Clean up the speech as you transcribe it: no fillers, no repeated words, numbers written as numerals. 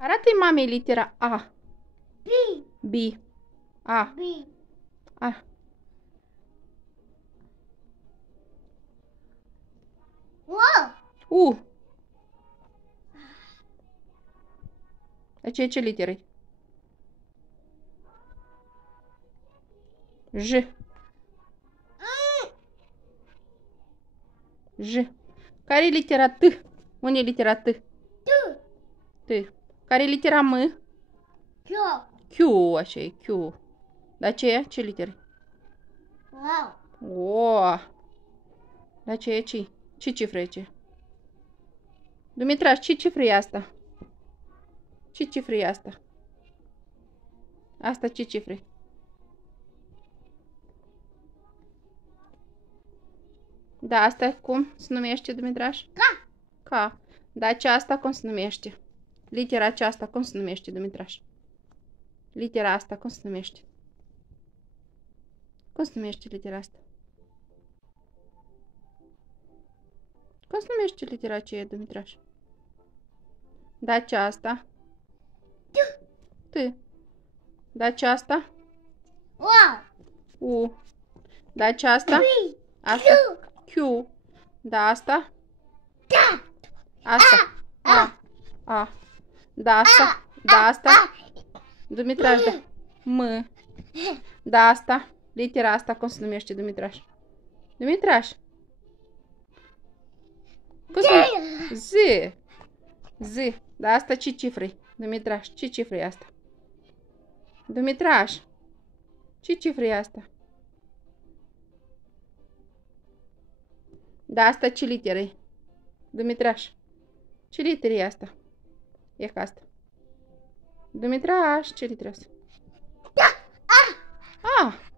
Arată-i mamei litera A. B. B. A. B. A. Wow. U. Aceea ce literă? J. J. Care e litera T? Unde e litera T? T. T. Care e litera M? Q. Q, așa e, Q. Dar ce e? Ce literă? Wow. O. Dar ce e? Ce? Ce cifră e ce? Dumitraș, ce cifră e asta? Ce cifră e asta? Asta ce cifră e? Da, asta cum se numește, Dumitraș? Ca. Ca. Dar aceasta cum se numește? Litera aceasta cum se numește, Dumitraș? Litera asta cum se numește? Cum se numește litera asta? Cum se numește litera aceea, Dumitraș? Da, aceasta? T. Da, aceasta? Wow. U. Da, aceasta? B. Asta? Q. Da, asta? Da. Asta. A. A. Da, asta? Da, asta? Dumitraș, da. M. Da, asta? Litera asta cum se numește, Dumitraș? Dumitraș? Cum se numește? Z. Z. Da, asta ce cifră-i? Dumitraș, ce cifră e asta? Dumitraș, ce cifră e asta? Da, asta ce literă-i? Dumitraș, ce literă e asta? E ca asta. Dumitraș, ce literă asta? Da. A. A.